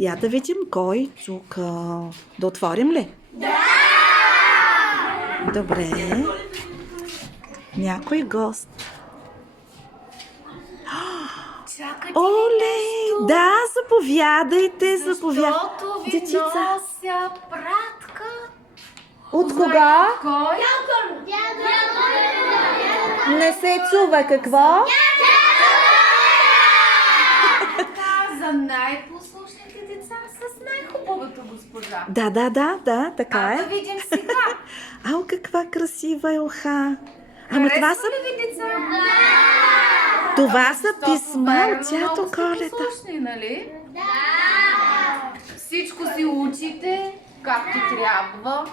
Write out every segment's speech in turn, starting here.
Я да видим кой чука. Да отворим ли? Да! Добре. Някой гост. Чакайте Оле! нещо. Да, заповядайте, заповядайте. Защото ви Дечица. нося пратка. От кога? Кой? Не се чува какво? Да, за най-послушните деца с най-хубавата госпожа. Да, така Да е. видим сега. Ау, каква красива елха. Ама това са, Харесва ли ви деца? това са Защото писма верно, от тято много сте Коледа. послушни, нали? Да! Всичко си учите, както трябва.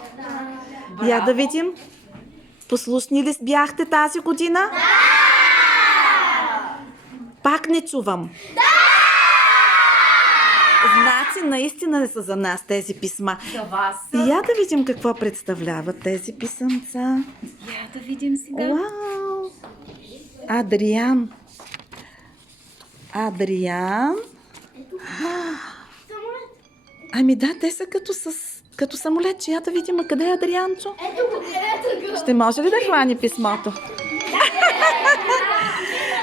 Я да видим. Послушни ли бяхте тази година? Да! Пак не чувам. Да! Значи наистина не са за нас тези писма. За вас. Я да видим какво представляват тези писъмца. Я да видим сега. Вау! Адриан. Ами да, те са като самолет. Я да видим, а къде е Адрианчо? Ще може ли да хвани писмото?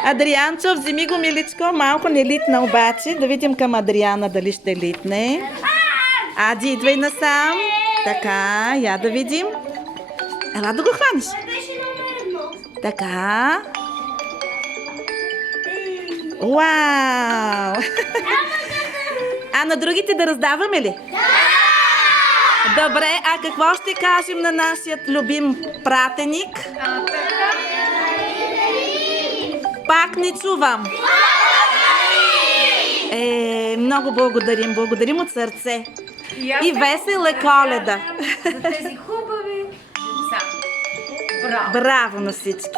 Адрианчо, вземи го, миличко. Малко не литна обаче. Да видим към Адриана дали ще литне. Ади, идвай насам. Така, я да видим. Ела да го хванеш. Така. Вау! А на другите да раздаваме ли? Да! Добре, а какво ще кажем на нашият любим пратеник? Пак не чувам. Много благодарим. Благодарим от сърце. И весела Коледа. За тези хубави деца. Браво! Браво на всички!